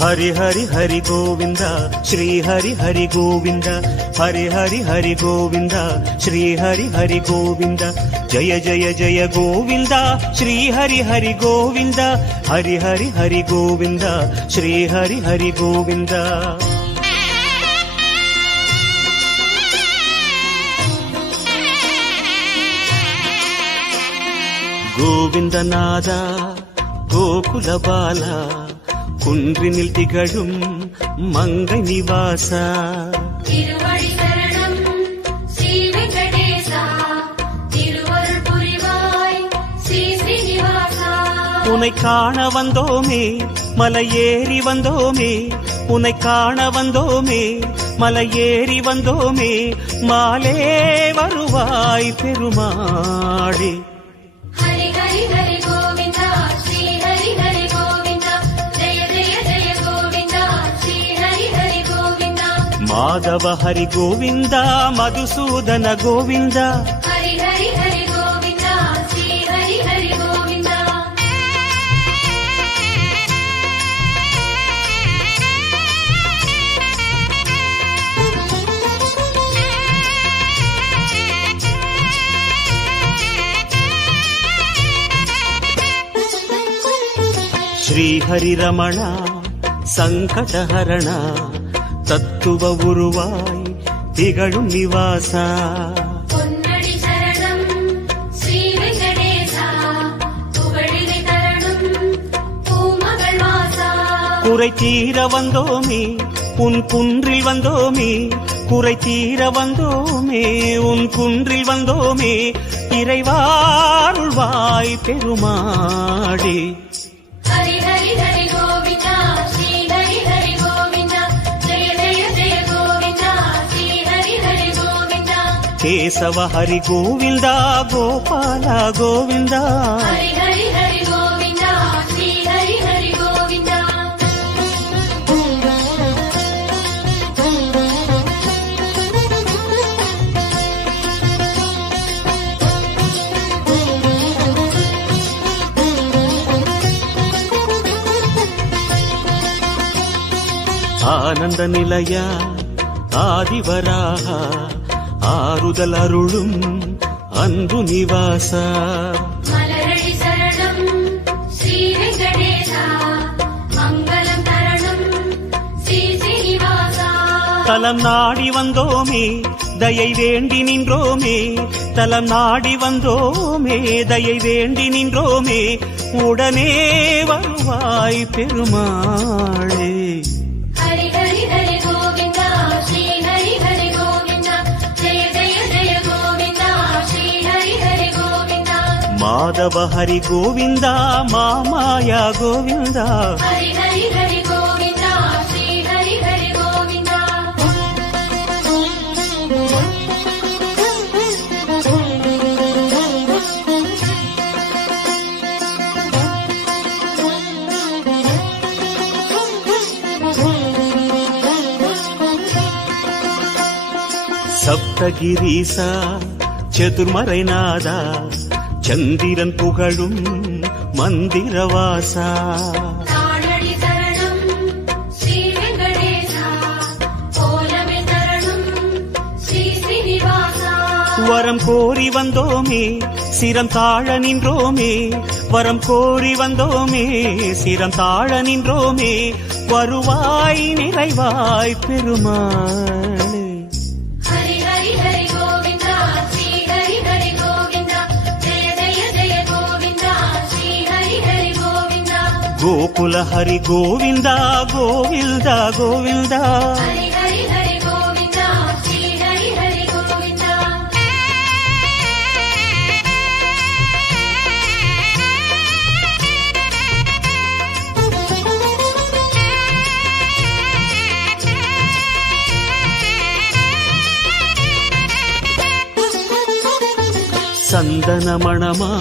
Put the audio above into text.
हरि हरि हरि गोविंद श्री हरि हरि गोविंद हरि हरि हरि गोविंद श्री हरि हरि गोविंद जय जय जय गोविंद श्री हरि हरि गोविंद हरि हरि हरि गोविंद श्री हरि हरि गोविंद गोविंदनाद गोकुल बाला குன்றினில் திகழும் மங்கை நிவாசா திருவடி சரணம் ஸ்ரீ வெங்கடேசா திருவருள் புரிவாய் ஸ்ரீ ஸ்ரீனிவாசா உன்னை காண வந்தோமே மலையேறி வந்தோமே உன்னை காண வந்தோமே மலையேறி வந்தோமே மாலே வருவாய் பெருமாளே ஹரி ஹரி ஹரி கோவிந்தா ஸ்ரீ ஹரி ஹரி माधव हरि गोविंद मधुसूदन गोविंद हरि हरि हरि गोविंद श्री हरि हरि गोविंद श्री हरि रमण संकट हरण தத்துவ உருவாய் திகழும் நிவாசா பொன்னடி சரணம் ஸ்ரீ வெங்கடேசா புகழினை தரணும் பூமகள் வாசா குறை தீர வந்தோமே உன் குன்றில் வந்தோமே குறை தீர வந்தோமே உன் குன்றில் வந்தோமே இறைவாருள்வாய் பெருமாளே ஹரி ஹரி ஹரி கோவிந்தா ஸ்ரீ ஹரி ஹரி கோவிந்தா केशव हरि गोविंद गोपाल गोविंद हरि हरि हरि गोविंद श्री हरि हरि गोविंद आनंद निलया आदिवराहा ஆறுதல் அருளும் அன்பு நிவாசா மலரடி சரணம் ஸ்ரீ வெங்கடேசா மங்களம் தரணும் ஸ்ரீ ஸ்ரீனிவாசா தலம் நாடி வந்தோமே தயை வேண்டி நின்றோமே தலம் நாடி வந்தோமே தயை வேண்டி நின்றோமே உடனே வருவாய் பெருமாளே ஹரி ஹரி ஹரி கோவிந்தா ஸ்ரீ ஹரி ஹரி माधव हरि गोविंद मामाया गोविंद हरि हरि हरि गोविंद श्री हरि हरि गोविंद सप्तगिरीसा चतुर्मறைநாதா சந்திரன் புகழும் மந்திரவாசா தானடி சரணம் ஸ்ரீ வெங்கடேசா கோலமே தரணும் ஸ்ரீ ஸ்ரீனிவாசா வரம் கோரி வந்தோமே சிரம் தாழ நின்றோமே வரம் கோரி வந்தோமே சிரம் தாழ நின்றோமே வருவாய் நிறைவாய் பெருமாளே ஹரி ஹரி ஹரி கோவிந்தா ஸ்ரீ ஹரி ஹரி கோவிந்தா गोकुल हरि गोविंद गोविंद गोविंद हरि हरि हरि गोविंद श्री हरि हरि गोविंद சந்தன மணமா